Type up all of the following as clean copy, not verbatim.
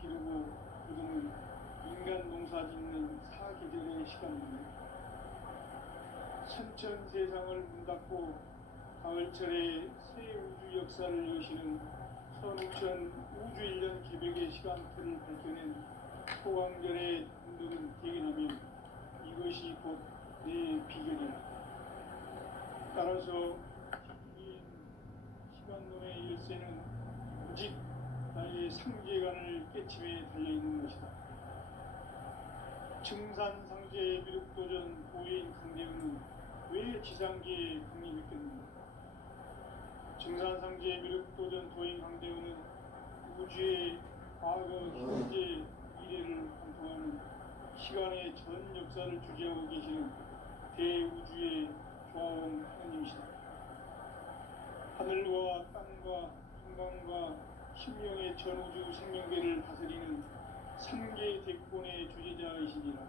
기르고 거두는 인간 농사 짓는 사계절의 시간입니다. 천천 세상을 문 닫고 가을철에 새 우주 역사를 여시는 선우천 우주일년 개벽의 시간표를 밝혀낸 소강절의 눈들은 대견하며 이것이 곧 내 비결이라. 따라서 이 시간론의 열쇠는 오직 나의 상계관을 깨침에 달려있는 것이다. 증산상제의 미륵도전 도인 강대훈은 왜 지상계에 국립했겠는가? 증산상제의 미륵도전 도인 강대훈은 우주의 과거, 현재, 미래를 관통하는 시간의 전 역사를 주재하고 계시는 대우주의 조화원 하나님이시다. 하늘과 땅과 한강과 신명의 전우주 생명계를 다스리는 삼계 대권의 주제자이시니라.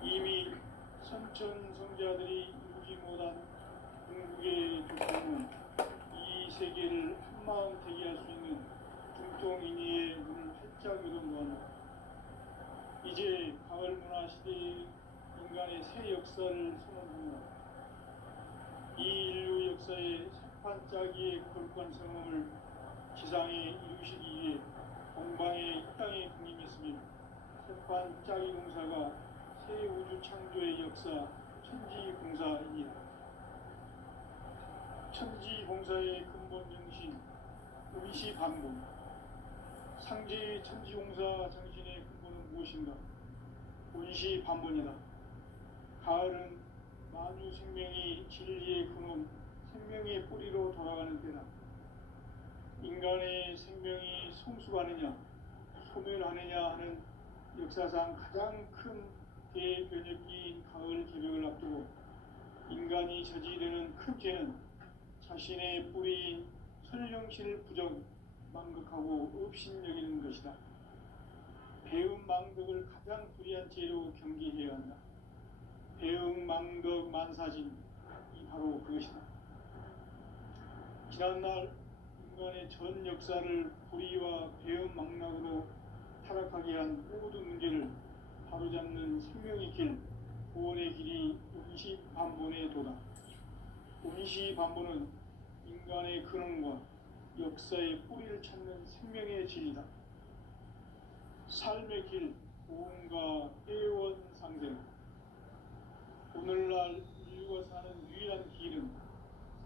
이미 선천성자들이 이루지 못한 궁극의 조건은 이 세계를 한마음 되게 할 수 있는 중통인의의 문을 활짝 열어놓았다. 이제 가을 문화 시대의 인간의 새 역사를 선언합니다. 이 인류 역사의 색반짝이의 거룩한 성험을 지상에 이루시기 위해 동방의 이 땅에 군림했으며 색반짝이 공사가 새 우주 창조의 역사 천지공사이니라. 천지공사의 근본 정신 의시반복. 상제의 천지공사 정신의 근본은 무엇인가? 의시반복이다. 가을은 만유 생명이 진리의 근원, 생명의 뿌리로 돌아가는 때다. 인간의 생명이 성숙하느냐, 소멸하느냐 하는 역사상 가장 큰 대변혁기인 가을 개벽을 앞두고 인간이 저지르는 큰 죄는 자신의 뿌리인 설령신을 부정, 망극하고 업신여기는 것이다. 배은망덕을 가장 불의한 죄로 경계해야 한다. 배응망덕 만사진이 바로 그것이다. 지난날 인간의 전 역사를 불의와 배응망락으로 타락하게 한 모든 문제를 바로잡는 생명의 길, 구원의 길이 운시반본의 도다. 운시반본은 인간의 근원과 역사의 뿌리를 찾는 생명의 진리다. 삶의 길, 고음과 회원상생. 오늘날 인류가 사는 유일한 길은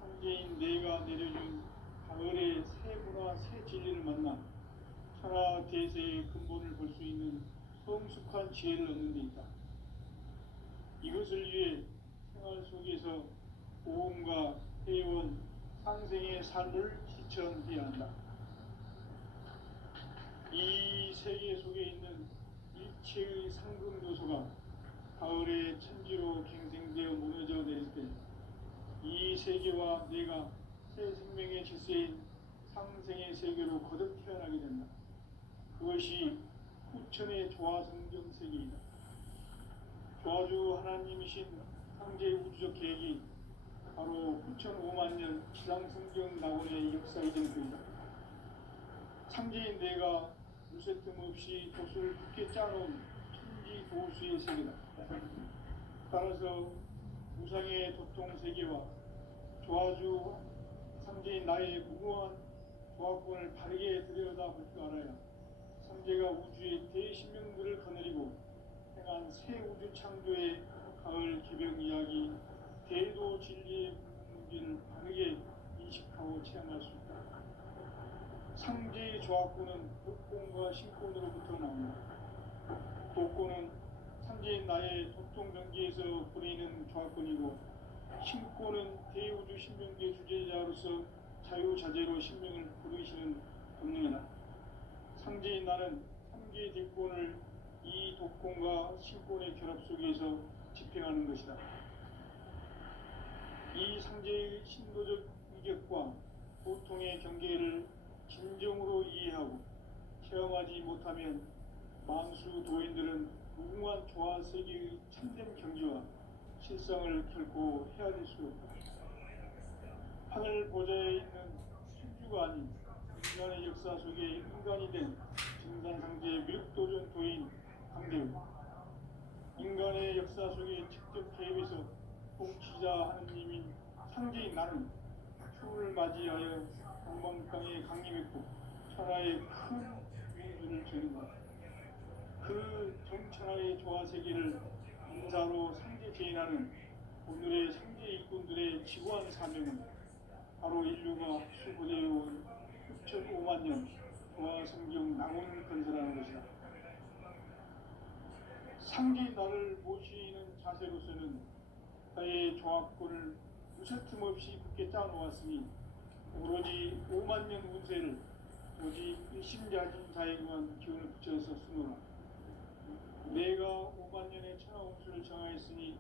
상제인 내가 내려준 가을의 새 문화, 새 진리를 만나 천하 대세의 근본을 볼 수 있는 성숙한 지혜를 얻는 데 있다. 이것을 위해 생활 속에서 고음과 회원, 상생의 삶을 실천해야 한다. 이 세계 속에 있는 일체의 상금 요소가 가을의 천지로 갱생되어 무너져 내릴 때 이 세계와 내가 새 생명의 질서인 상생의 세계로 거듭 태어나게 된다. 그것이 후천의 조화성경 세계이다. 조화주 하나님이신 상제 우주적 계획이 바로 후천 5만년 신앙성경 낙원의 역사가 된 것이다. 상제인 내가 무쇠 틈 없이 도수를 굳게 짜놓은 천지 도수의 세계다. 따라서 무상의 도통 세계와 조화주 상제인 나의 무궁한 조화권을 바르게 들여다볼 줄 알아야 상제가 우주의 대신명들을 거느리고 행한 새 우주 창조의 가을 개벽 이야기, 대도 진리의 문제를 바르게 인식하고 체험할 수 있다. 상제의 조화권은 독권과 신권으로부터 나온다. 독권은 상제인 나의 도통병기에서 보내는 조화권이고, 신권은 대우주 신명계 주제자로서 자유자재로 신명을 부르시는 본능이다. 상제인 나는 삼계 대권을 이 독권과 신권의 결합 속에서 집행하는 것이다. 이 상제의 신도적 위격과 보통의 경계를 진정으로 이해하고 체험하지 못하면 만수 도인들은 무궁한 조화 세계의 참된 경지와 실상을 결코 헤아릴 수 없다. 하늘 보좌에 있는 천주가 아닌 인간의 역사 속에 인간이 된 증산상제 미륵도전 도인 강대우. 인간의 역사 속에 직접 개입해서 통치자 하느님인 상제인 나는 추운을 맞이하여 동방땅에 강림했고 천하의 큰 위기를 저린다. 그 정천하의 조화세계를 인사로 상제 제인하는 오늘의 상제 일꾼들의 지구한 사명은 바로 인류가 수고되어온 6,500만 년 조화성경 낙원 건설하는 것이다. 상제인 나를 모시는 자세로서는 나의 조합권을 무쇠틈 없이 굳게 짜놓았으니 오로지 5만 년 운세를 오직 일심자진 자에게만 기운을 붙여서 쓰노라. 내가 5만 년의 천하 운수를 정하였으니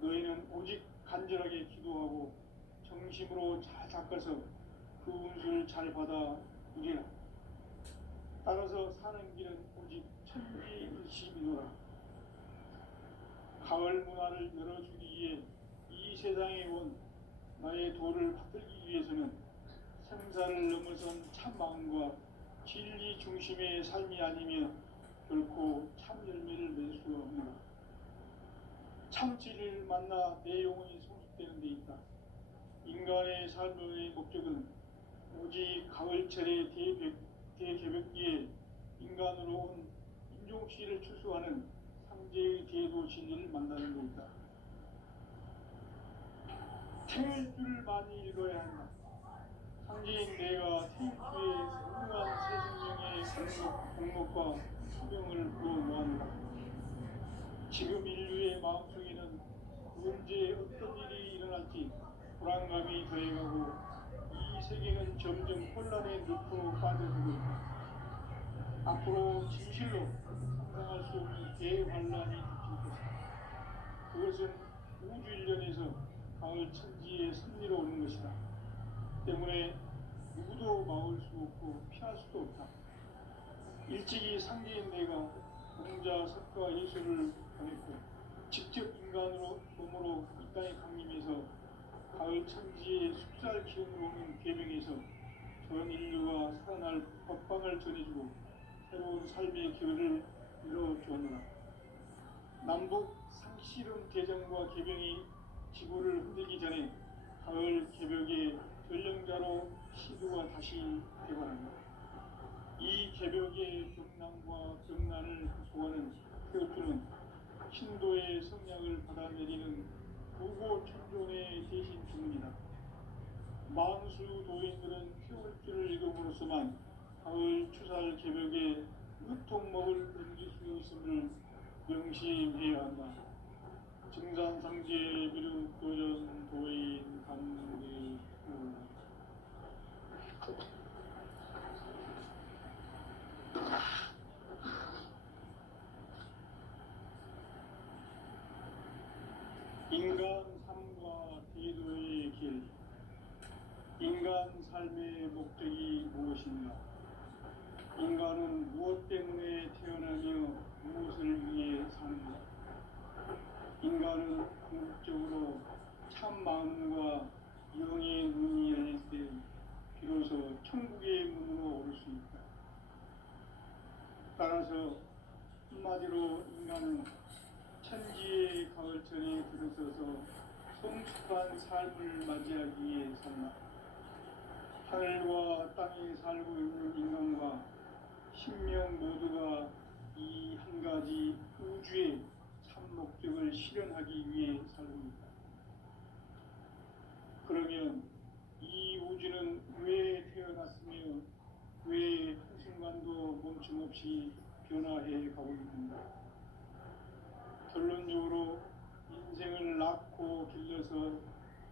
너희는 오직 간절하게 기도하고 정심으로 잘 닦아서 그 운수를 잘 받아 누리라. 따라서 사는 길은 오직 천지일심이노라. 가을 문화를 열어주기 위해 이 세상에 온 나의 도를 받들기 위해서는 생사를 넘어선 참 마음과 진리 중심의 삶이 아니며 결코 참 열매를 낼 수가 없노라. 참 진리를 만나 내 영혼이 성숙되는 데 있다. 인간의 삶의 목적은 오직 가을철의 대개벽기에 인간으로 온 인종씨를 추수하는 상제의 대도 진리를 만나는 데 있다. 태일주를 많이 읽어야 한다. 상제인 내가 태일주의 훌륭한 새 생명의 공목과 수명을 부어놓았노라. 지금 인류의 마음속에는 언제 어떤 일이 일어날지 불안감이 더해가고 이 세계는 점점 혼란의 늪으로 빠져들고 있다. 앞으로 진실로 상상할 수 없는 대환란이 닥칠 것이다. 그것은 우주 일련에서 가을 천지의 섭리로 오는 것이다. 때문에 누구도 막을 수 없고 피할 수도 없다. 일찍이 상제인 내가 공자, 석가, 예수를 보냈고 직접 인간으로 몸으로 이 땅에 강림해서 가을 천지의 숫살 기운으로 오는 계명에서 전 인류가 살아날 법방을 전해주고 새로운 삶의 길을 열어주었노라. 남북 상씨름 대전과 개병이 지구를 흔들기 전에 가을 개벽의 전령자로 시두가 다시 개발한다. 이 개벽의 경남과 경난을 소화하는 태어주는 신도의 성량을 받아내리는 부고 천존의 대신 주문이다. 만수 도인들은 태울주를 읽음으로써만 가을 추살 개벽에 으통먹을 던질 수 있음을 명심해야 한다. 증산상제 미륵도전 도인 강대우. 인간 삶과 대도의 길. 인간 삶의 목적이 무엇인가? 인간은 무엇 때문에 태어나며 무엇을 위해 사는가? 인간은 궁극적으로 참 마음과 영의 눈이 열릴 때 비로소 천국의 문으로 오를 수 있다. 따라서 한마디로 인간은 천지의 가을철에 들어서서 성숙한 삶을 맞이하기 위해 산다. 하늘과 땅에 살고 있는 인간과 신명 모두가 이 한 가지 우주의 참 목적을 실현하기 위해 살고 있다. 그러면 이 우주는 왜 태어났으며 왜 한순간도 멈춤없이 변화해 가고 있는가? 결론적으로 인생을 낳고 길러서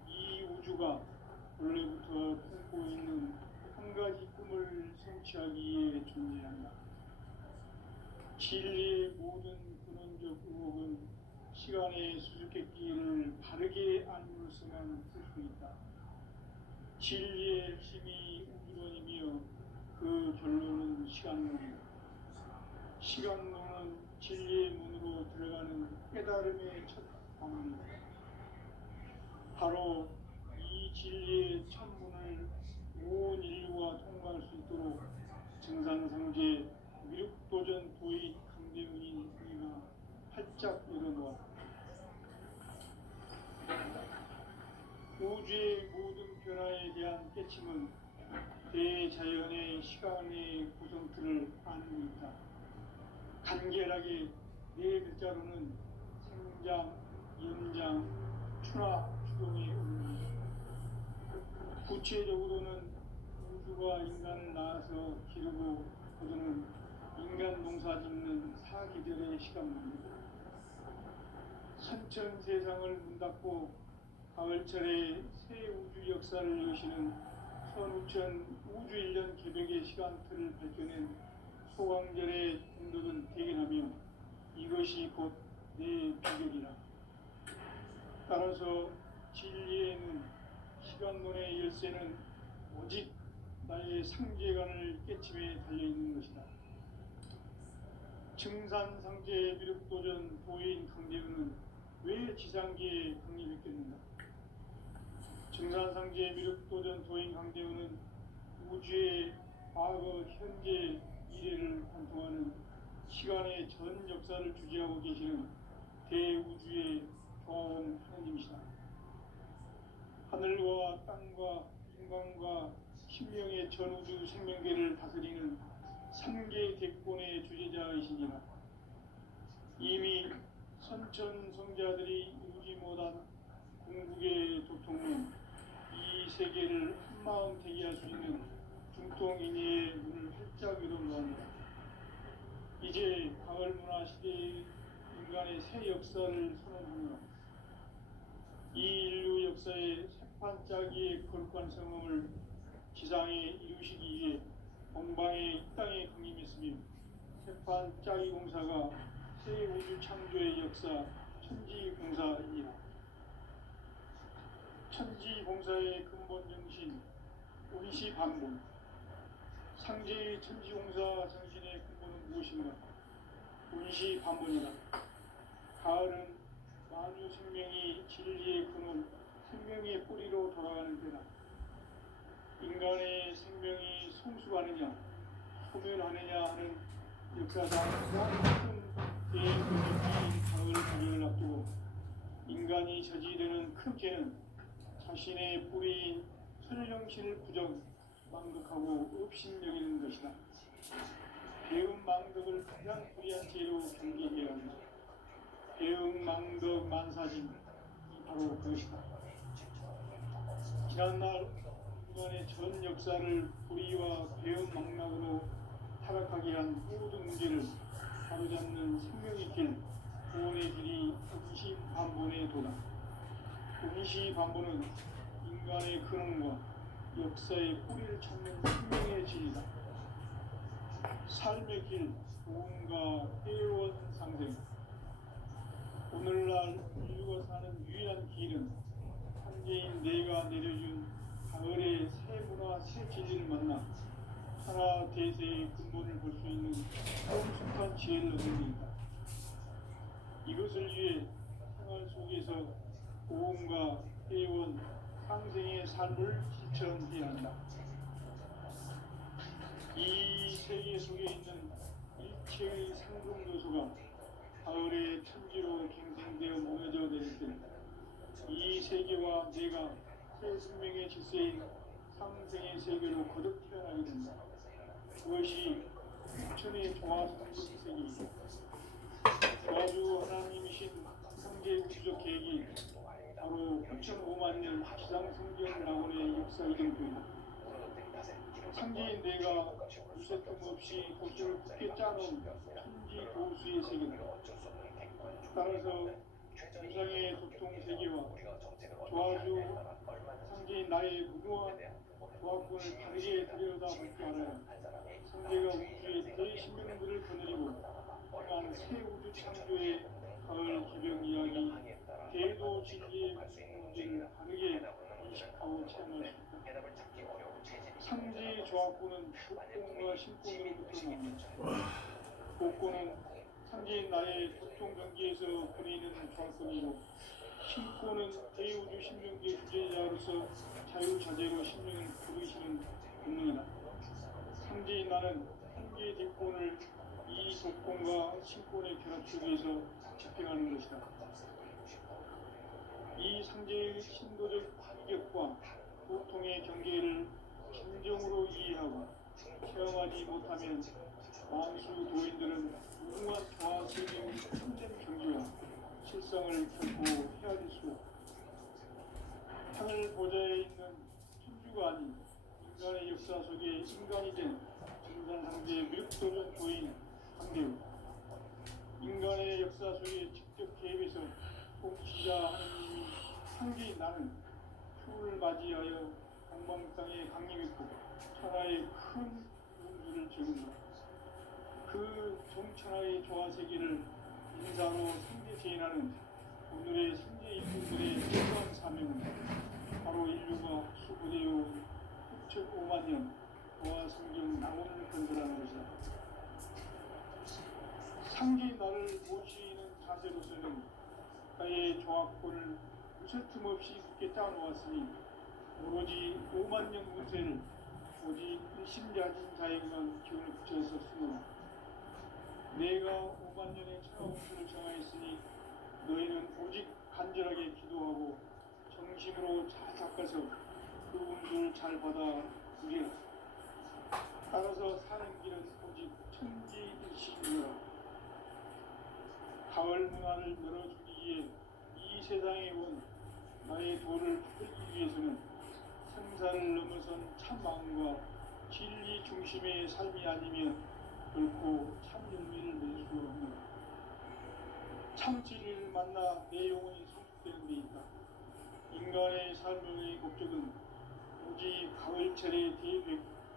이 우주가 원래부터 품고 있는 한 가지 꿈을 성취하기 위해 존재한다. 진리의 모든 근원적 의혹은 시간의 수수께끼를 바르게 알므로서만 풀 수 있다. 진리의 힘이 우주론이며 그 결론은 시간론이다. 시간론은 진리의 문으로 들어가는 깨달음의 첫 방문이다. 바로 이 진리의 천문을 온 인류가 통과할 수 있도록 증산상제 미륵도전 도의 강대훈인 이가 활짝 열어놓아 우주의 모든 변화에 대한 깨침은 대자연의 시간의 구성틀을 아는 있다. 간결하게 네 글자로는 생장, 연장, 추나 추동의 의미. 구체적으로는 우주가 인간을 낳아서 기르고 거두는 인간 농사 짓는 사계절의 시간입니다. 선천 세상을 문 닫고 가을철에 새 우주 역사를 여시는 선우천 우주 1년 개벽의 시간틀을 밝혀낸 소강절의 공덕은 대견하며 이것이 곧 내 비결이라. 따라서 진리에는 시간론의 열쇠는 오직 나의 상제관을 깨침에 달려있는 것이다. 증산상제 미륵도전 도인 강대훈은 왜 지상계에 강림했겠는가? 증산상제 미륵도전 도인 강대훈은 우주의 과거, 현재, 미래를 관통하는 시간의 전 역사를 주재하고 계시는 대우주의 조화원 하나님이시다. 하늘과 땅과 인간과 신명의 전우주 생명계를 다스리는 3개 대권의 주제자이시니라. 이미 선천 성자들이 이루지 못한 궁극의 도통은 이 세계를 한마음 대기할 수 있는 중통인의의 문을 활짝 열어놓았다. 이제 가을 문화 시대의 인간의 새 역사를 선언하며 이 인류 역사의 새판짜기의 거룩한 성공을 지상에 이루시기 위해 동방의 이 땅에 강림했으며 새판짜기 공사가 새 우주 창조의 역사 천지공사입니다. 천지공사의 근본 정신 운시반본. 상제의 천지공사 정신의 근본은 무엇인가? 운시반본이다. 가을은 만유 생명이 진리의 근원, 생명의 뿌리로 돌아가는 때다. 인간의 생명이 성숙하느냐, 소멸하느냐 하는 역사상 큰 대문명이 가을 가격을 앞두고 인간이 저지르는 큰 죄는 자신의 뿌리인 선령신을 부정, 망덕하고 업신여기는 것이다. 배음 망덕을 가장 불의한 죄로 경계해야 한다. 배음 망덕 만사진, 바로 그것이다. 지난날 인간의 전 역사를 불의와 배음 망락으로 타락하게 한 모든 문제를 바로잡는 생명의 길, 구원의 길이 운시반본의 도다. 운시반본은 인간의 근원과 역사의 뿌리를 찾는 생명의 진이다. 삶의 길, 도움과 회원 상생. 오늘날 인류가 사는 유일한 길은 한계인 내가 내려준 가을의 새 문화, 새 진리를 만나 하나 대세의 근본을 볼 수 있는 성숙한 지혜를 얻는 일이다. 이것을 위해 생활 속에서 도움과 회원, 상생의 삶을 실천해야 한다. 이 세계 속에 있는 일체의 상승 요소가 가을의 천지로 갱생되어 모여져 내릴 때 이 세계와 내가 새 생명의 질서인 상생의 세계로 거듭 태어나게 된다. 그것이 천의 조화 성숙 세계이다. 조화주 하나님이신 상계 우주적 계획이 바로 9,500만 년 지상 성경 낙원의 역사 이정표이다. 상제인 내가 무쇠 틈 없이 도시를 굳게 짜놓은 천지 도수의 세계다. 따라서 우상의 도통 세계와 조화주 상제인 나의 무모한 조합권을 다르게 들여다볼 줄 알아야 상제가 우주의 대신명들을 거느리고 향한 새 우주 창조의 가을 기병 이야기, 대도 진리의 문제를 다르게 인식하고 체험할 수 있다. 상제의 조합권은 복권과 신권으로부터 나옵니다. 복권은 상제인 나의 도통 경기에서 거리는 조합권이고 신권은 대우주 신명계 주제자로서 자유자재로 신명을 부르시는 본능이다. 상제인 나는 3개 뒷권을 이 독권과 신권의 결합 속에서 집행하는 것이다. 이 상제의 신도적 반격과 고통의 경계를 진정으로 이해하고 체험하지 못하면 만수 도인들은 무궁한 조화 세계의 참된 경지와 실상을 결코 헤아릴 수 없다. 하늘 보좌에 있는 천주가 아닌 인간의 역사 속에 인간이 된 증산상제의 미륵도전 조인 상대우, 인간의 역사 속에 직접 개입해서 통치자 하느님이 상계인 나는 추후를 맞이하여 동방 땅에 강림했고 천하의 큰 운수를 적은다. 그 정천하의 조화세계를 인사로 상대 제인하는 오늘의 상대 일꾼들의 특별한 사명은 바로 인류가 수고되어온 6,5만 년 조화 성경 낙원을 건설하는 것이다. 상계의 나를 모시는 자세로서는 나의 조화권을 무슨 틈없이 굳게 짜놓았으니 오로지 5만 년 운세를 오직 일심야진 자에게만 기운을 붙여서 쓰노라. 내가 5만 년의 천하 운수를 정하였으니 너희는 오직 간절하게 기도하고 정심으로 잘 닦아서 그 운수를 잘 받아 누리라. 따라서 사는 길은 오직 천지일시이라. 가을 문화를 열어주기 위해 이 세상에 온 나의 도를 풀기 위해서는 생사를 넘어선 참 마음과 진리 중심의 삶이 아니면 결코 참 열매를 낼 수 없는 참 진리를 만나 내 영혼이 성숙되는 데 있다. 인간의 삶의 목적은 오직 가을철의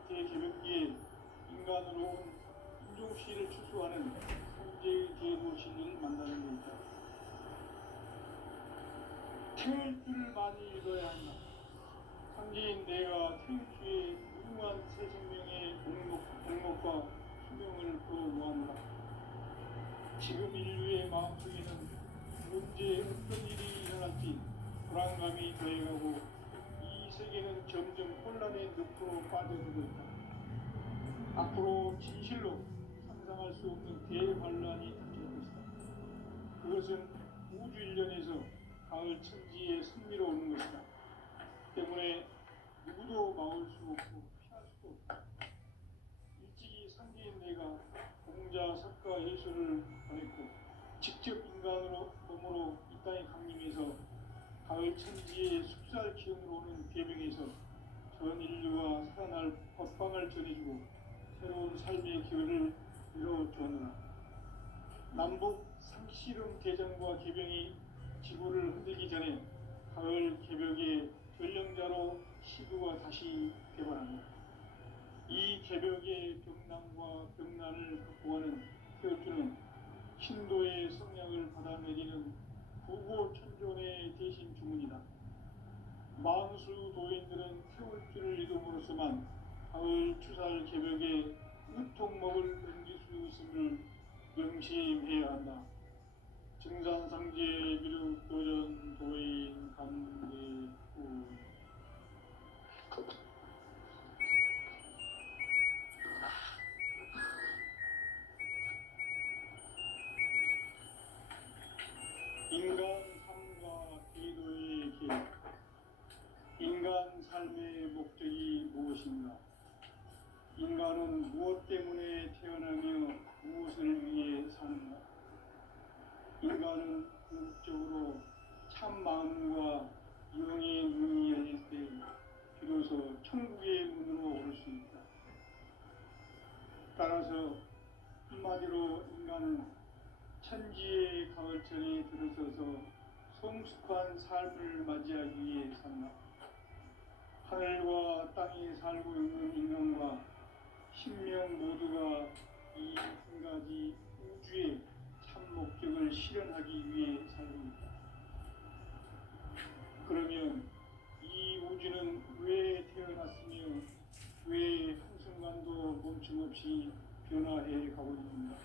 대개벽기에 인간으로 온 인종시를 추수하는 성제의 제도 진리를 만나는 데 있다. 태울 줄을 많이 읽어야 한다. 상제인 내가 태울주의 무궁한 새 생명의 목록과 수명을 거모하노라. 지금 인류의 마음속에는 언제 어떤 일이 일어날지 불안감이 더해가고 이 세계는 점점 혼란의 늪으로 빠져들고 있다. 앞으로 진실로 상상할 수 없는 대환란이 닥칠 것이다. 그것은 우주 일련에서 가을 천지의 승리로 오는 것이다. 때문에 누구도 막을 수 없고 피할 수도 없다. 일찍이 상계인 내가 공자, 석가, 예수를 보냈고 직접 인간으로 몸으로 이 땅에 강림해서 가을 천지의 숲살 기운으로 오는 계명에서 전 인류가 살아날 법방을 전해주고 새로운 삶의 기회를 이뤄주었노라. 남북 상씨름 개정과 개병이 지구를 흔들기 전에 가을 개벽의 전령자로 시구가 다시 개발합니다. 이 개벽의 병난과 병난을 극복하는 태울주는 신도의 성량을 받아내리는 구고천존의 대신 주문이다. 만수 도인들은 태울주를 이름으로서만 가을 추살 개벽의 으통목을 넘길 수 있음을 명심해야 한다. 증산상제 미륵 도전 도인 감대우. 인간 삶과 기도의 길. 인간 삶의 목적이 무엇인가? 인간은 무엇 때문에 태어나며 무엇을 위해 사는가? 인간은 궁극적으로 참 마음과 영의 눈이 열릴 때 비로소 천국의 문으로 오를 수 있다. 따라서 한마디로 인간은 천지의 가을철에 들어서서 성숙한 삶을 맞이하기 위해 산다. 하늘과 땅에 살고 있는 인간과 신명 모두가 이 한 가지 우주의 참 목적을 실현하기 위해 살고 있다. 그러면 이 우주는 왜 태어났으며 왜 한순간도 멈춤없이 변화해 가고 있는가?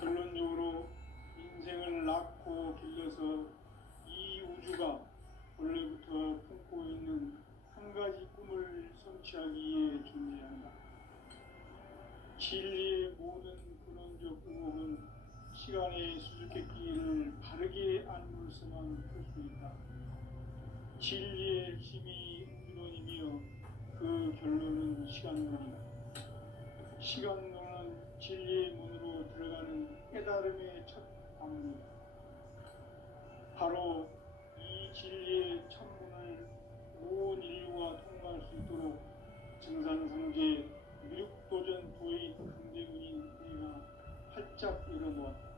결론적으로 인생을 낳고 길러서 이 우주가 원래부터 품고 있는 한 가지 꿈을 성취하기 위해 존재한다. 진리의 모든 근원적 의혹은 시간의 수수께끼를 바르게 알물어서만 풀 수 있다. 진리의 힘이 근원이며 그 결론은 시간론이다. 시간론은 진리의 문으로 들어가는 깨달음의 첫 방문이다. 바로 이 진리의 천문을 온 인류가 통과할 수 있도록 증산상제 미륵도전 도의 강대군인 내가 활짝 열어놓았다.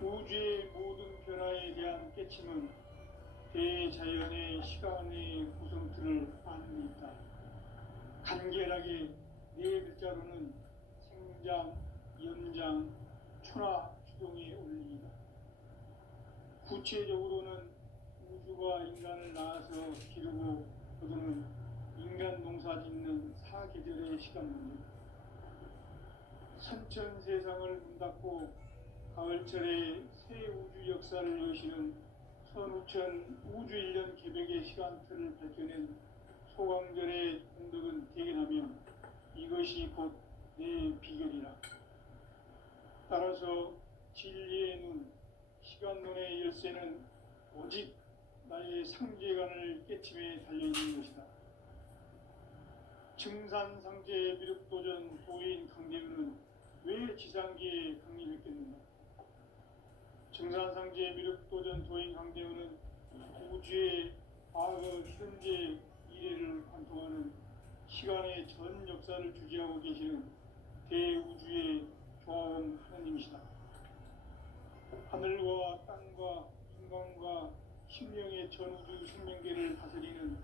우주의 모든 변화에 대한 깨침은 대자연의 시간의 구성틀을 아는 데 있다. 간결하게 네 글자로는 생장, 연장, 초나 추동에 올립니다. 구체적으로는 우주가 인간을 낳아서 기르고 거두는 인간 농사 짓는 사계절의 시간 문제. 선천 세상을 문 닫고 가을철에 새 우주 역사를 여시는 선우천 우주 1년 개백의 시간틀을 밝혀낸 소강절의 공덕은 대견하며 이것이 곧 내 비결이라. 따라서 진리의 눈, 시간론의 열쇠는 오직 나의 상제관을 깨침에 달려있는 것이다. 증산상제 미륵도전 도인 강대우는 왜 지상기에 강림했겠는가? 증산상제 미륵도전 도인 강대우는 우주의 과거, 현재, 미래를 관통하는 시간의 전 역사를 주재하고 계시는 대우주의 조화원 하나님이시다. 하늘과 땅과 인간과 신명의 전우주 생명계를 다스리는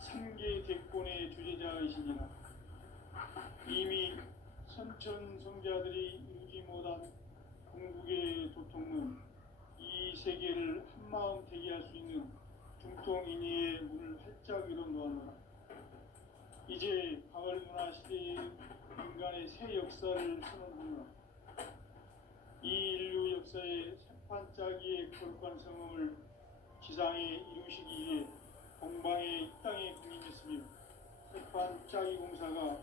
3개 대권의 주제자이시니라. 이미 선천성자들이 이루지 못한 궁극의 도통은 이 세계를 한마음 되게 할 수 있는 중통인의의 문을 활짝 열어놓았노라. 이제 가을문화 시대의 인간의 새 역사를 선언하노라. 이 인류 역사의 새판짜기의 거룩한 성음을 지상에 이루시기 위해 동방의 이 땅에 군림했으며 새판짜기 공사가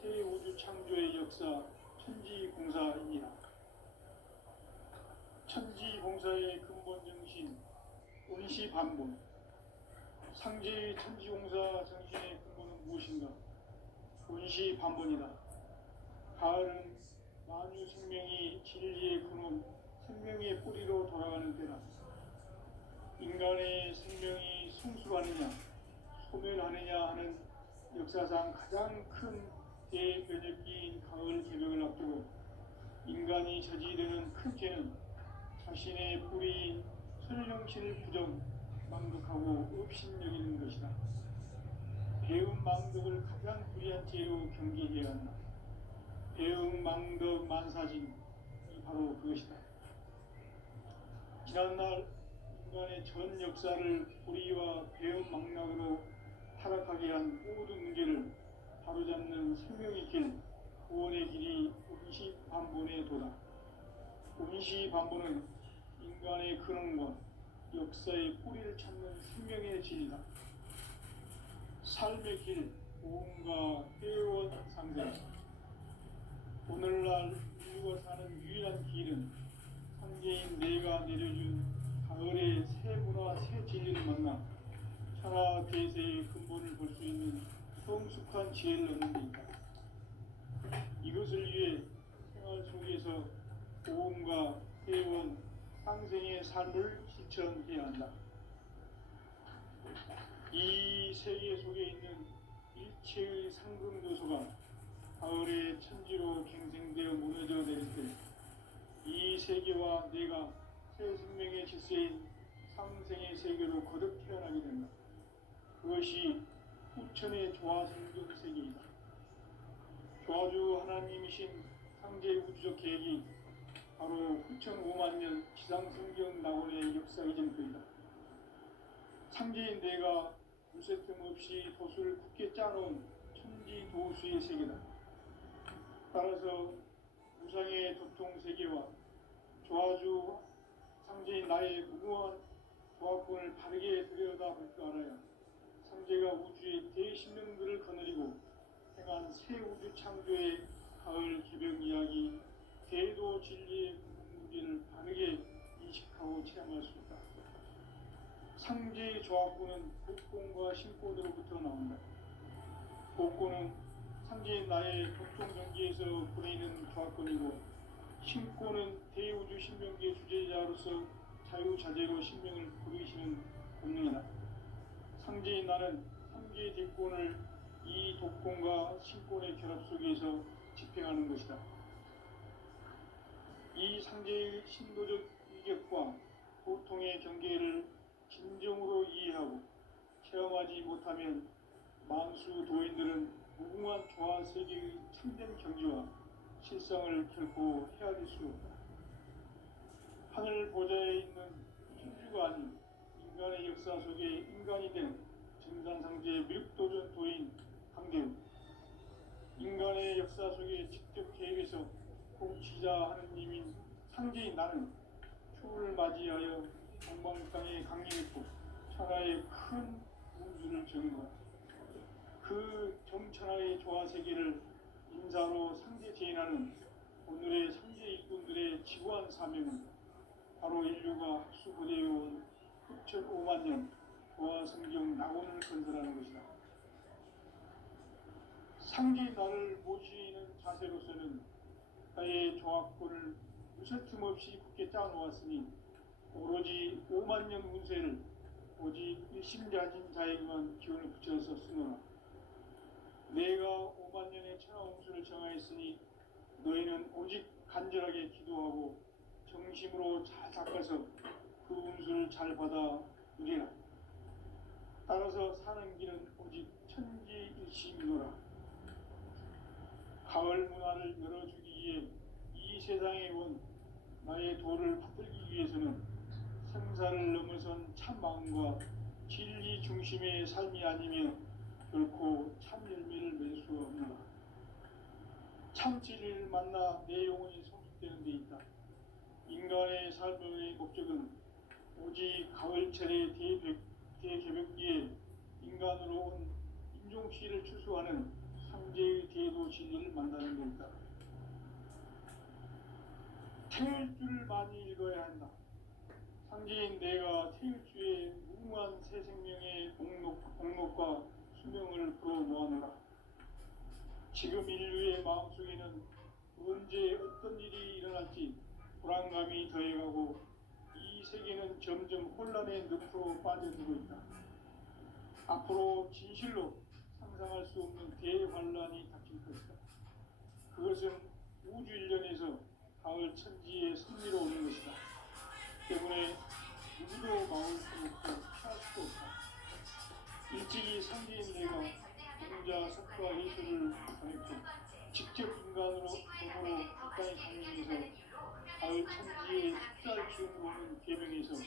새 우주 창조의 역사 천지공사이니라. 천지공사의 근본 정신 온시반본. 상제의 천지공사 정신의 근본은 무엇인가? 온시반본이다. 가을은 만유 생명이 진리의 근원, 생명의 뿌리로 돌아가는 때다. 인간의 생명이 성숙하느냐, 소멸하느냐 하는 역사상 가장 큰 대변혁기인 가을 개벽을 앞두고 인간이 저지르는 큰 죄는 자신의 뿌리인 선령신을 부정, 망극하고 업신여기는 것이다. 배움 망덕을 가장 불의한 죄로 경계해야 한다. 배움 망덕 만사진이 바로 그것이다. 지난날 인간의 전 역사를 불의와 배움 망락으로 타락하게 한 모든 문제를 바로잡는 생명의 길, 구원의 길이 온시반본의 도다. 온시반본은 인간의 근원과 역사의 뿌리를 찾는 생명의 진리다. 삶의 길, 고음과 회원 상생. 오늘날 인류가 사는 유일한 길은 상계인 내가 내려준 가을의 새 문화, 새 진리를 만나 천하 대세의 근본을 볼 수 있는 성숙한 지혜를 얻는 데 있다. 이것을 위해 생활 속에서 고음과 회원, 상생의 삶을 실천해야 한다. 이 세계 속에 있는 일체의 상금 요소가 가을의 천지로 갱생되어 무너져 내릴 때 이 세계와 내가 새 생명의 질서인 상생의 세계로 거듭 태어나게 된다. 그것이 후천의 조화생존 세계이다. 조화주 하나님이신 상제 우주적 계획이 바로 후천 5만 년 지상성경 낙원의 역사 이전표이다. 상제인 내가 물새 틈 없이 도수를 굳게 짜놓은 천지도수의 세계다. 따라서 우상의 도통 세계와 조화주 상제인 나의 무궁한 조화권을 바르게 들여다볼 줄 알아야 상제가 우주의 대신령들을 거느리고 새 우주 창조의 가을 개벽 이야기, 대도 진리의 무게를 바르게 인식하고 체험할 수 있다. 상제의 조합구는 복권과 신권으로부터 나온다. 복권은 상제의 나의 법정 경기에서 보내는 조합권이고, 신권은 대우주 신명기의 주제자로서 자유자재로 신명을 부르시는 본능이다. 상제의 나는 상제의 대권을 이 독권과 신권의 결합 속에서 집행하는 것이다. 이 상제의 신도적 위격과 고통의 경계를 진정으로 이해하고 체험하지 못하면 만수 도인들은 무궁한 조화 세계의 참된 경지와 실상을 결코 헤아릴 수 없다. 하늘 보좌에 있는 천주가 아닌 인간의 역사 속에 인간이 된 증산상제의 미륵도전 도인 강대우, 인간의 역사 속에 직접 개입해서 공치자 하느님인 상제인 나는 추후를 맞이하여 동방땅에 강림했고 천하의 큰 운수를 정의하다. 그 정천하의 조화세계를 인사로 상제 제인하는 오늘의 상제 일꾼들의 지구한 사명은 바로 인류가 학수부대해온 흡천 5만 년 조화성경 낙원을 건설하는 것이다. 상제 나를 모시는 자세로서는 나의 조합권을 무설틈 없이 굳게 짜놓았으니 오로지 5만 년 운세를 오직 일심자진 자에게만 기운을 붙여서 쓰노라. 내가 5만 년의 천하 운수를 정하였으니 너희는 오직 간절하게 기도하고 정심으로 잘 닦아서 그 운수를 잘 받아 누리라. 따라서 사는 길은 오직 천지일심이노라. 가을 문화를 열어주기 위해 이 세상에 온 나의 도를 붙들기 위해서는 생사를 넘어선 참 마음과 진리 중심의 삶이 아니면 결코 참 열매를 맺을 수가 없노라. 참 진리를 만나 내 영혼이 성숙되는 데 있다. 인간의 삶의 목적은 오직 가을철의 대개벽기에 인간으로 온 인종씨를 추수하는 상제의 대도 진리를 만나는 데 있다. 태일 줄을 많이 읽어야 한다. 상제인 내가 태일주의 무궁한 새 생명의 목록과 수명을 풀어놓아노라. 지금 인류의 마음속에는 언제 어떤 일이 일어날지 불안감이 더해가고 이 세계는 점점 혼란의 늪으로 빠져들고 있다. 앞으로 진실로 상상할 수 없는 대환란이 닥칠 것이다. 그것은 우주 일련에서 가을 천지의 승리로 오는 것이다. 때문에 누구도 막을 수 없고 피할 수도 없다. 일찍이 상제인 내가 혼자 석과 예수를 전했고 직접 인간으로 몸으로 가까이 다니면서 가을 천지의 숫살 기운으로 오는 계명에서 온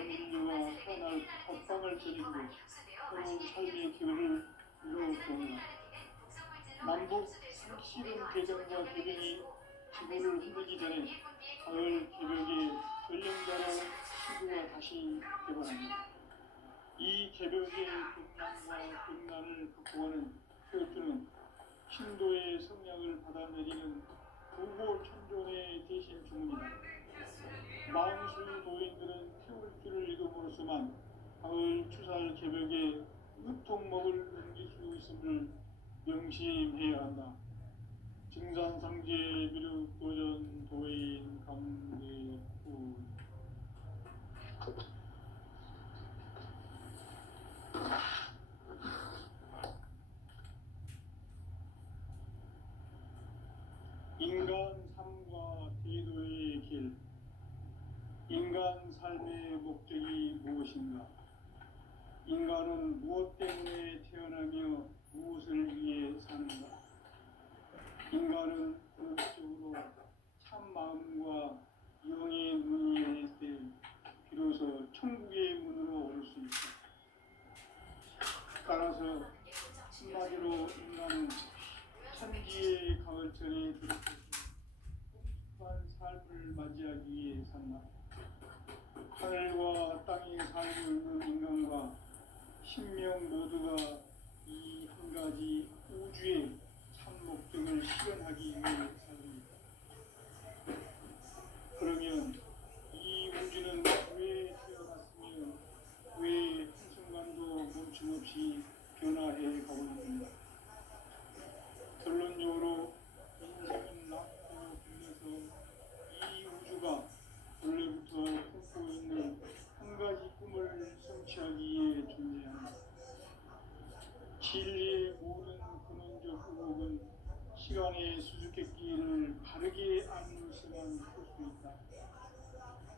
인류가 태어날 법방을 전해주고 새로운 삶의 기회를 이루어주었다. 남북 상실은 대전과 개병이 지구를 흔들기 전에 가을 개벽의 전령자로 시구가 다시 개발합니다. 이 개벽의 등난과 등난을 극복하는 태울주는 신도의 성량을 받아내리는 부고 천존의 대신 주문이다. 만수 도인들은 태울주를 읽음으로써만 가을 추살 개벽의 유통목을 넘길 수 있음을 명심해야 한다. 증산상제 미륵도전 도인 강대우. 인간 삶과 대도의 길. 인간 삶의 목적이 무엇인가? 인간은 무엇 때문에 태어나며 무엇을 위해 사는가? 인간은 궁극적으로 참 마음과 영의 문이 열릴 때 비로소 천국의 문으로 오를 수 있다. 따라서 한마디로 인간은 천지의 가을철에 들어서서 풍성한 삶을 맞이하기 위해 산다. 하늘과 땅의 삶을 얻는 인간과 신명 모두가 이 한 가지 우주에 진리의 모든 근원적 의혹은 시간의 수수께끼를 바르게 안물수만 볼 수 있다.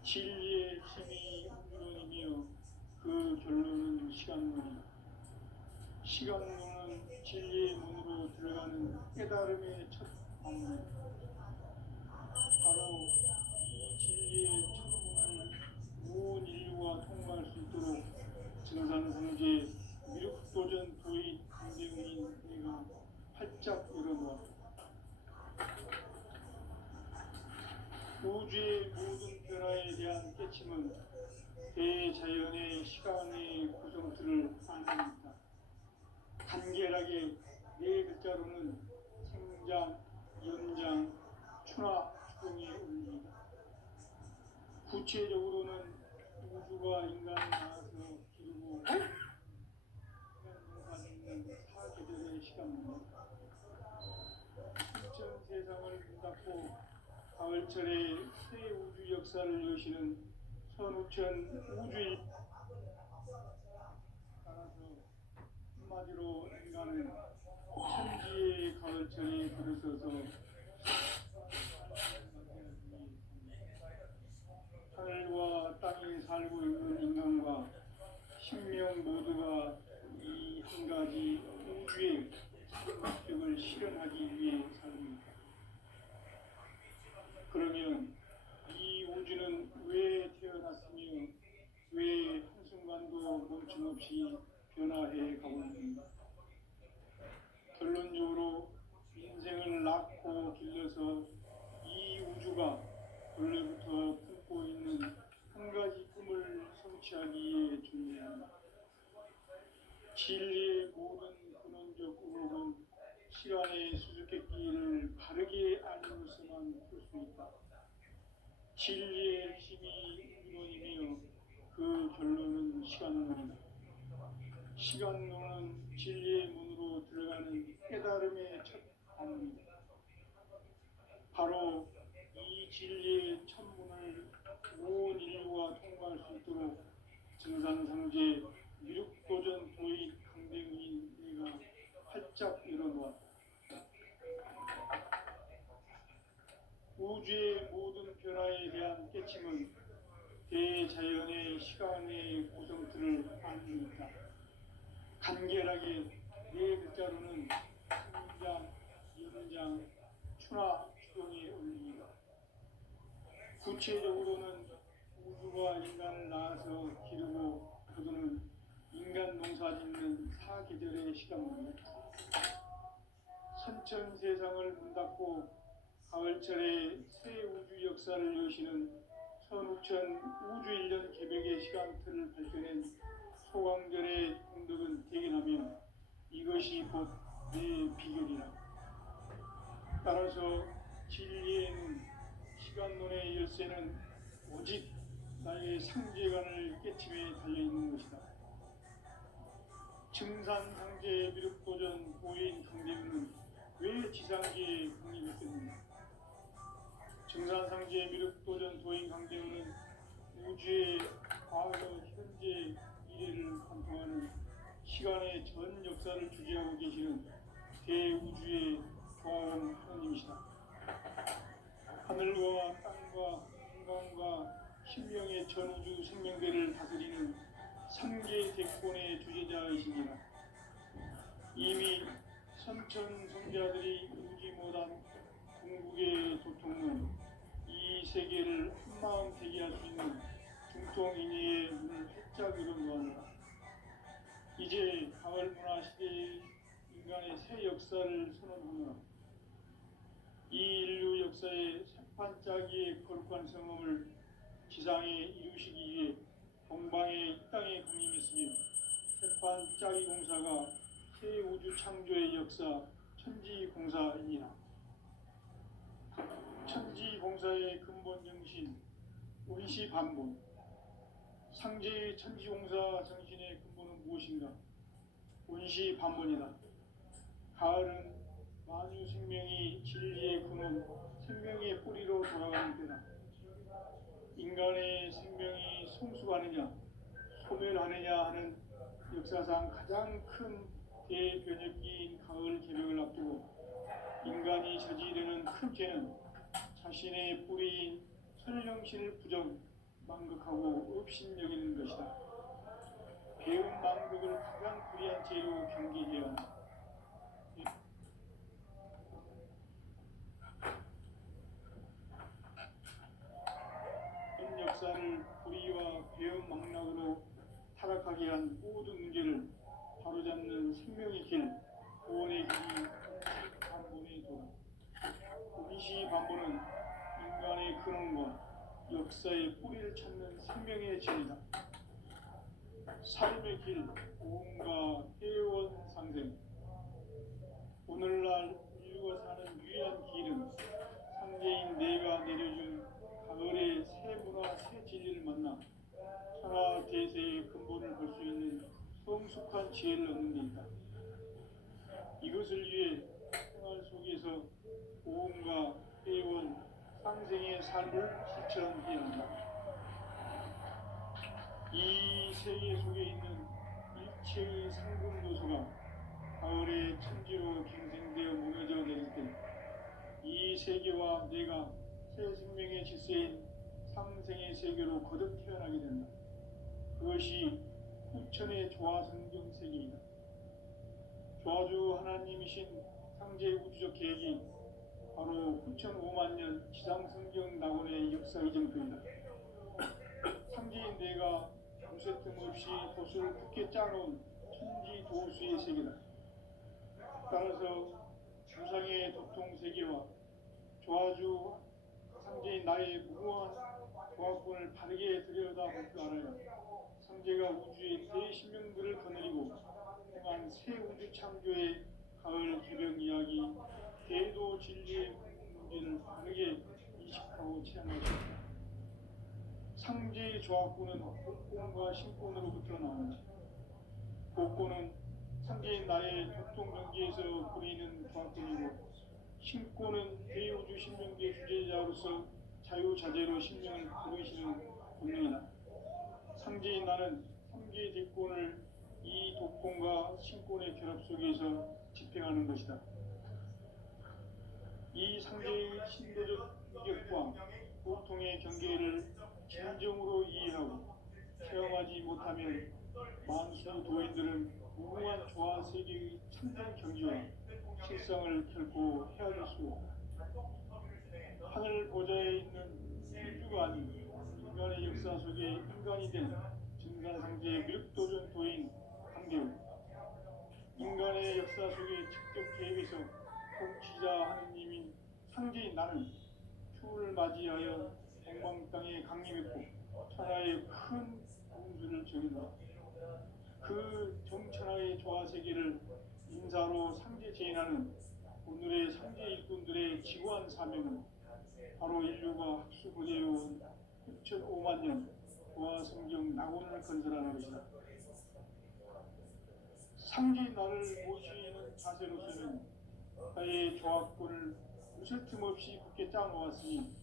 진리의 힘이 우론이며 그 결론은 시간론이다. 시간론은 진리의 문으로 들어가는 깨달음의 첫 방문. 바로 이 진리의 천문을 온 인류가 통과할 수 있도록 증산성제 미륵도전 도의 강대응인 내가 활짝 열어놓았다. 우주의 모든 변화에 대한 깨침은 대자연의 시간의 구성틀을 안습니다. 간결하게 네 글자로는 생장, 연장, 추나 추동의 원리이다. 구체적으로는 우주가 인간을 낳아서 기르고 인간 농사짓는 사계절의 시간입니다. 수천 세상을 문 닫고 가을철에 새 우주 역사를 여시는 선우천 우주인. 따라서 한마디로 인간은 천지의 가을철에 들어서서 하늘과 땅에 살고 있는 인간과 신명 모두가 이 한 가지 우주의 목적을 실현하기 위해 삽니다. 그러면 이 우주는 왜 태어났으며 왜 한순간도 멈춤없이 변화해 가고 있는가? 결론적으로 인생을 낳고 길러서 이 우주가 원래부터 품고 있는 한 가지 꿈을 성취하기 위해 존재한다. 진리의 모든 근원적 의혹은 시간의 수수께끼를 바르게 알면서만 볼 수 있다. 진리의 힘이 우론이며 그 결론은 시간론이다. 시간론은 진리의 문으로 들어가는 깨달음의 첫 방문이다. 바로 이 진리의 천문을 온 인류가 통과할 수 있도록 증산상제 미륵도전 도의 강대응인 내가 활짝 열어놓았다. 우주의 모든 변화에 대한 깨침은 대자연의 시간의 구성틀을 안습니다. 간결하게 네 글자로는 생장, 연장, 추나 추동의 원리이다. 구체적으로는 우주가 인간을 낳아서 기르고 거두는 인간 농사짓는 사계절의 시간입니다. 선천 세상을 문 닫고 가을철에 새 우주 역사를 여시는 선우천 우주 1년 개백의 시간틀을 발견한 소강전의 공덕은 대견하며 이것이 곧 내 비결이라. 따라서 진리에는 시간론의 열쇠는 오직 나의 상제관을 깨침에 달려있는 것이다. 증산상제 미륵도전 보인 강대응은 왜 지상계에 국립했겠는가? 증산상제 미륵도전 도인 강대응은 우주의 과거, 현재, 미래를 관통하는 시간의 전 역사를 주재하고 계시는 대우주의 조화원 하나님이시다. 하늘과 땅과 인간과 신명의 전우주 생명계를 다스리는 3개 대권의 주제자이시니라. 이미 선천 성자들이 이루지 못한 궁극의 도통은 이 세계를 한마음 되게 할 수 있는 중통인의의 문을 활짝 열어놓았다. 이제 가을 문화 시대의 인간의 새 역사를 선언하며 이 인류 역사의 새판짜기의 거룩한 성험을 지상에 이루시기 위해 동방의 이 땅에 강림했으며 새판짜기 공사가 새 우주 창조의 역사 천지공사이니라. 천지공사의 근본 정신 원시반본. 상제의 천지공사 정신의 근본은 무엇인가? 원시반본이다. 가을은 만유 생명이 진리의 근원, 생명의 뿌리로 돌아가는 때다. 인간의 생명이 성숙하느냐, 소멸하느냐 하는 역사상 가장 큰 대변혁기인 가을 개벽을 앞두고 인간이 저지르는 큰 죄는 자신의 뿌리인 천령신을 망극하고 업신여기는 것이다. 배운 망극을 가장 불의한 죄로 경계해야 한다. 현 역사를 불의와 배운 망락으로 타락하게 한 모든 문제를 바로잡는 생명의 길, 구원의 길이 반본의 도다. 임시 반본은 인간의 근원과 역사의 뿌리를 찾는 생명의 진이다. 삶의 길, 고음과 회원 상생. 오늘날 인류가 사는 유일한 길은 상제인 내가 내려준 가을의 새 문화, 새 진리를 만나 천하 대세의 근본을 볼 수 있는 성숙한 지혜를 얻는 데 있다. 이것을 위해 생활 속에서 고음과 회원, 상생의 삶을 실천해야 한다. 이 세계 속에 있는 일체의 상금도서가 가을의 천지로 갱생되어 무너져 내릴 때 이 세계와 내가 새 생명의 질서인 상생의 세계로 거듭 태어나게 된다. 그것이 후천의 조화성경 세계이다. 조화주 하나님이신 상제 우주적 계획이 바로 후천 5만 년 지상성경 낙원의 역사 이정표이다. 상제인 내가 무쇠 틈 없이 돛을 굳게 짜놓은 천지 도수의 세계다. 따라서 주상의 도통 세계와 조화주 상제인 나의 무궁한 조화권을 바르게 들여다볼 줄 알아야 상제가 우주의 대신명들을 거느리고 행한 새 우주 창조의 가을 개벽 이야기, 대도 진리의 문제를 바르게 인식하고 체험할 수 있다. 상제의 조합구는 복권과 신권으로부터 나온다. 복권은 상제인 나의 도통경계에서 부리는 조합권이고, 신권은 대우주 신명계 주제자로서 자유자재로 신명을 부르시는 본능이다. 상제인 나는 삼계 대권을 이 독권과 신권의 결합 속에서 집행하는 것이다. 이 상제의 신도적 위격과 보통의 경계를 진정으로 이해하고 체험하지 못하면 만수 도인들은 무궁한 조화 세계의 참된 경지와 실상을 결코 헤아릴 수 없다. 하늘 보좌에 있는 인주가 아닌 인간의 역사 속에 인간이 된 증산상제의 밀도전 도인 강대우, 인간의 역사 속에 직접 개입해서 통치자 하느님인 상제인 나는 추후를 맞이하여 동방 땅에 강림했고 천하의 큰 공주를 정했다. 그 정천하의 조화세계를 인사로 상제 제인하는 오늘의 상제 일꾼들의 지구한 사명은 바로 인류가 학수고대해온 6,5만 년 조화성경 낙원을 건설하는 것이다. 상제인 나를 모시는 자세로서는 나의 조합권을 무쇠 틈 없이 굳게 짜놓았으니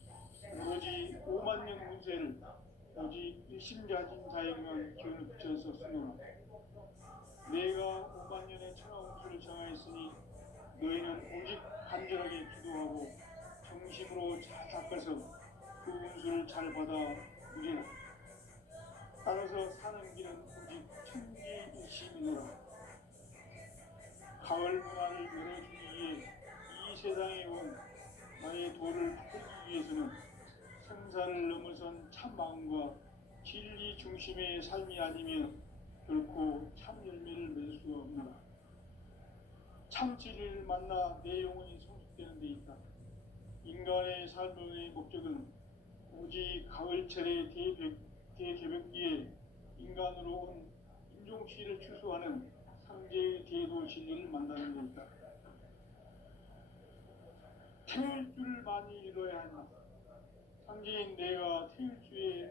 오로지 5만 년 문세를 오직 일심자진 자에게만 기운을 붙여서 쓰노라. 내가 5만 년의 천하 운수를 정하였으니 너희는 오직 간절하게 기도하고 정심으로 잘 닦아서 그 운수를 잘 받아 누리라. 따라서 사는 길은 오직 천지일심이노라. 가을 문화를 열어주기 위해 이 세상에 온 나의 도를 부풀기 위해서는 생사를 넘어선 참 마음과 진리 중심의 삶이 아니면 결코 참 열매를 맺을 수가 없노라. 참 진리를 만나 내 영혼이 성숙되는 데 있다. 인간의 삶의 목적은 오직 가을철의 대개벽기에 인간으로 온 인종시를 추수하는 상제의 대도 진리를 만나는 데 있다. 태울 줄을 많이 잃어야 한다. 상제인 내가 태울 주의